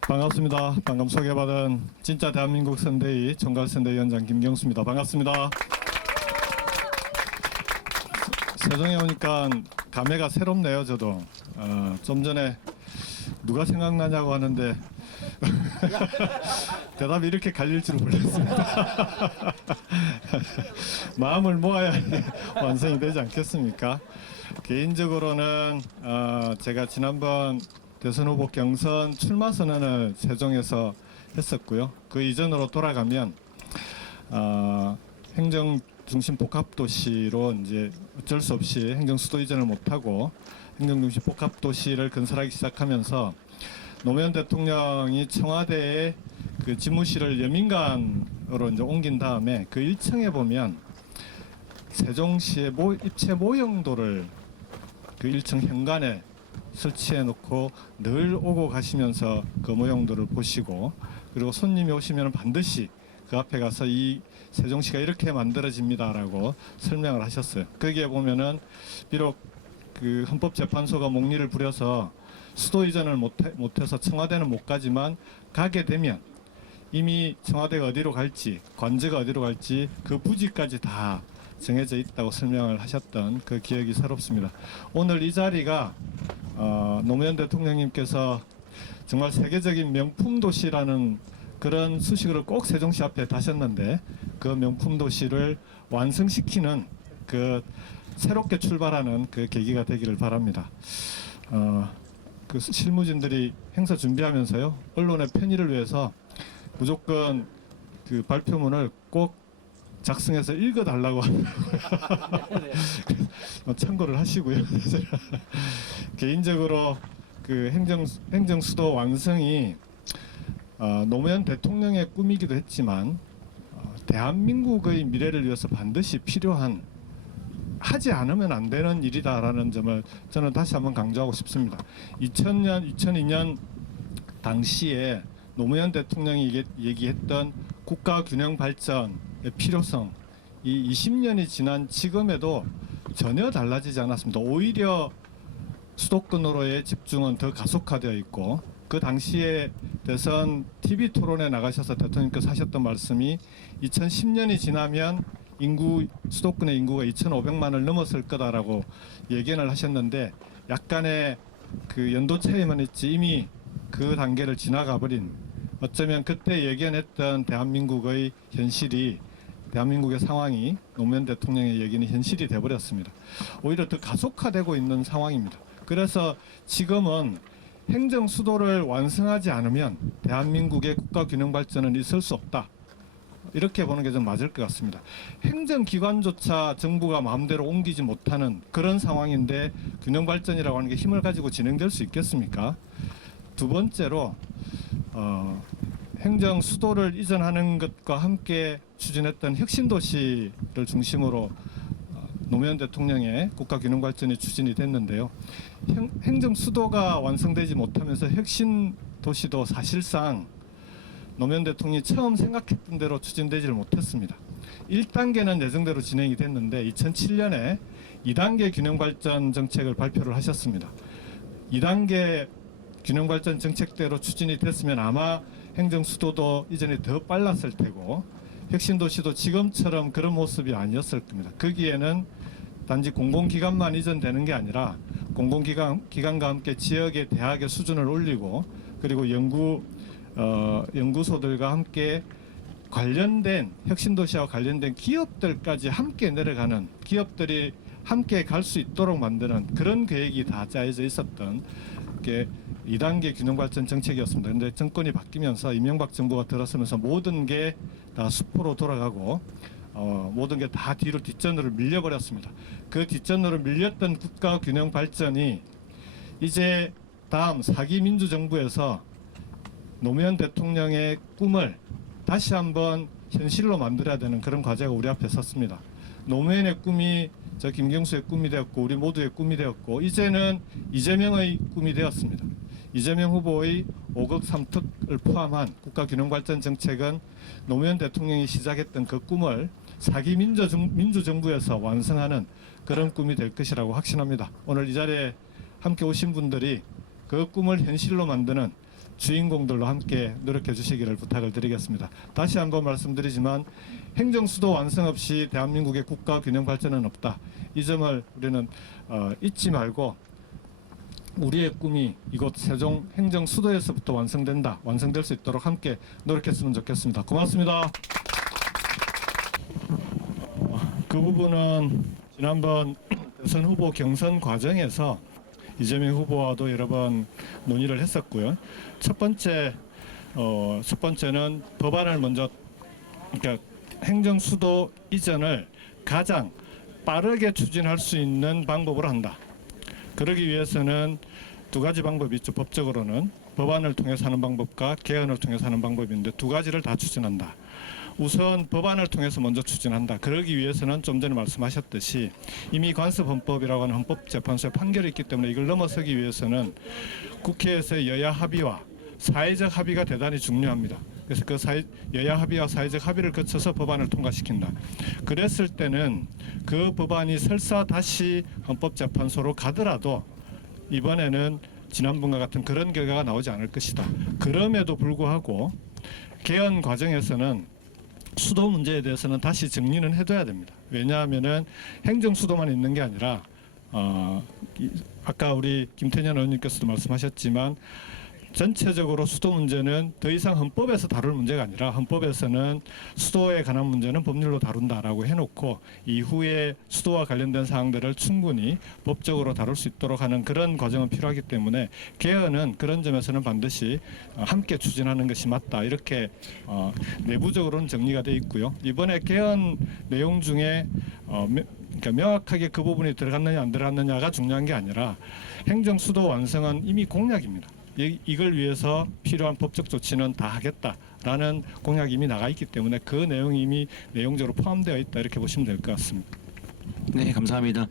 반갑습니다. 방금 소개받은 진짜 대한민국 선대위 총괄선대위원장 김경수입니다. 반갑습니다. 세종에 오니까 감회가 새롭네요. 저도 좀 전에 누가 생각나냐고 하는데 대답이 이렇게 갈릴 줄 몰랐습니다. 마음을 모아야 완성이 되지 않겠습니까? 개인적으로는 제가 지난번 대선 후보 경선 출마 선언을 세종에서 했었고요. 그 이전으로 돌아가면 행정 중심 복합 도시로 이제 어쩔 수 없이 행정 수도 이전을 못하고 행정 중심 복합 도시를 건설하기 시작하면서 노무현 대통령이 청와대에 그 집무실을 여민관으로 이제 옮긴 다음에 그 1층에 보면 세종시의 입체 모형도를 그 1층 현관에 설치해 놓고 늘 오고 가시면서 그 모형도를 보시고, 그리고 손님이 오시면 반드시 그 앞에 가서 이 세종시가 이렇게 만들어집니다라고 설명을 하셨어요. 거기에 보면은 비록 그 헌법재판소가 목리를 부려서 수도 이전을 못해서 청와대는 못 가지만 가게 되면 이미 청와대가 어디로 갈지, 관저가 어디로 갈지 그 부지까지 다 정해져 있다고 설명을 하셨던 그 기억이 새롭습니다. 오늘 이 자리가 노무현 대통령님께서 정말 세계적인 명품 도시라는 그런 수식어를 꼭 세종시 앞에 다셨는데, 그 명품 도시를 완성시키는 그 새롭게 출발하는 그 계기가 되기를 바랍니다. 그 실무진들이 행사 준비하면서요, 언론의 편의를 위해서 무조건 그 발표문을 꼭 작성해서 읽어달라고 참고를 하시고요. 개인적으로 그 행정 수도 완성이 노무현 대통령의 꿈이기도 했지만 대한민국의 미래를 위해서 반드시 필요한, 하지 않으면 안 되는 일이다라는 점을 저는 다시 한번 강조하고 싶습니다. 2002년 당시에 노무현 대통령이 얘기했던 국가 균형 발전의 필요성, 이 20년이 지난 지금에도 전혀 달라지지 않았습니다. 오히려 수도권으로의 집중은 더 가속화되어 있고, 그 당시에 대선 TV 토론에 나가셔서 대통령께서 하셨던 말씀이 2010년이 지나면 수도권의 인구가 2,500만을 넘었을 거다라고 예견을 하셨는데, 약간의 그 연도 차이만 있지 이미 그 단계를 지나가 버린, 어쩌면 그때 예견했던 대한민국의 현실이, 대한민국의 상황이 노무현 대통령의 얘기는 현실이 돼버렸습니다. 오히려 더 가속화되고 있는 상황입니다. 그래서 지금은 행정 수도를 완성하지 않으면 대한민국의 국가 균형 발전은 있을 수 없다, 이렇게 보는 게 좀 맞을 것 같습니다. 행정기관조차 정부가 마음대로 옮기지 못하는 그런 상황인데 균형 발전이라고 하는 게 힘을 가지고 진행될 수 있겠습니까? 두 번째로 행정 수도를 이전하는 것과 함께 추진했던 혁신도시를 중심으로 노무현 대통령의 국가균형발전이 추진이 됐는데요. 행정 수도가 완성되지 못하면서 혁신도시도 사실상 노무현 대통령이 처음 생각했던 대로 추진되지를 못했습니다. 1단계는 예정대로 진행이 됐는데 2007년에 2단계 균형발전 정책을 발표를 하셨습니다. 2단계 균형발전 정책대로 추진이 됐으면 아마 행정수도도 이전에 더 빨랐을 테고 혁신도시도 지금처럼 그런 모습이 아니었을 겁니다. 거기에는 단지 공공기관만 이전되는 게 아니라 공공기관과 함께 지역의 대학의 수준을 올리고, 그리고 연구소들과 함께 관련된 혁신도시와 관련된 기업들까지 함께 내려가는, 기업들이 함께 갈 수 있도록 만드는 그런 계획이 다 짜여져 있었던 게 2단계 균형발전 정책이었습니다. 그런데 정권이 바뀌면서 이명박 정부가 들어서면서 모든 게 다 수포로 돌아가고 모든 게 다 뒷전으로 밀려버렸습니다. 그 뒷전으로 밀렸던 국가 균형 발전이 이제 다음 4기 민주정부에서 노무현 대통령의 꿈을 다시 한번 현실로 만들어야 되는 그런 과제가 우리 앞에 섰습니다. 노무현의 꿈이 저 김경수의 꿈이 되었고 우리 모두의 꿈이 되었고, 이제는 이재명의 꿈이 되었습니다. 이재명 후보의 5급 3특을 포함한 국가균형발전 정책은 노무현 대통령이 시작했던 그 꿈을 4기 민주정부에서 완성하는 그런 꿈이 될 것이라고 확신합니다. 오늘 이 자리에 함께 오신 분들이 그 꿈을 현실로 만드는 주인공들로 함께 노력해 주시기를 부탁을 드리겠습니다. 다시 한번 말씀드리지만 행정수도 완성 없이 대한민국의 국가 균형 발전은 없다. 이 점을 우리는 잊지 말고 우리의 꿈이 이곳 세종 행정수도에서부터 완성될 수 있도록 함께 노력했으면 좋겠습니다. 고맙습니다. 그 부분은 지난번 대선 후보 경선 과정에서 이재명 후보와도 여러 번 논의를 했었고요. 첫 번째는 법안을 먼저, 그러니까 행정수도 이전을 가장 빠르게 추진할 수 있는 방법으로 한다. 그러기 위해서는 두 가지 방법이 있죠. 법적으로는 법안을 통해서 하는 방법과 개헌을 통해서 하는 방법인데 두 가지를 다 추진한다. 우선 법안을 통해서 먼저 추진한다. 그러기 위해서는 좀 전에 말씀하셨듯이 이미 관습헌법이라고 하는 헌법재판소의 판결이 있기 때문에 이걸 넘어서기 위해서는 국회에서의 여야 합의와 사회적 합의가 대단히 중요합니다. 그래서 그 여야 합의와 사회적 합의를 거쳐서 법안을 통과시킨다. 그랬을 때는 그 법안이 설사 다시 헌법재판소로 가더라도 이번에는 지난번과 같은 그런 결과가 나오지 않을 것이다. 그럼에도 불구하고 개헌 과정에서는 수도 문제에 대해서는 다시 정리는 해둬야 됩니다. 왜냐하면은 행정 수도만 있는 게 아니라 아까 우리 김태년 의원님께서도 말씀하셨지만 전체적으로 수도 문제는 더 이상 헌법에서 다룰 문제가 아니라 헌법에서는 수도에 관한 문제는 법률로 다룬다라고 해놓고 이후에 수도와 관련된 사항들을 충분히 법적으로 다룰 수 있도록 하는 그런 과정은 필요하기 때문에 개헌은 그런 점에서는 반드시 함께 추진하는 것이 맞다. 이렇게 내부적으로는 정리가 돼 있고요. 이번에 개헌 내용 중에 그러니까 명확하게 그 부분이 들어갔느냐 안 들어갔느냐가 중요한 게 아니라 행정수도 완성은 이미 공약입니다. 이걸 위해서 필요한 법적 조치는 다 하겠다라는 공약이 이미 나가 있기 때문에 그 내용이 이미 내용적으로 포함되어 있다 이렇게 보시면 될 것 같습니다. 네, 감사합니다.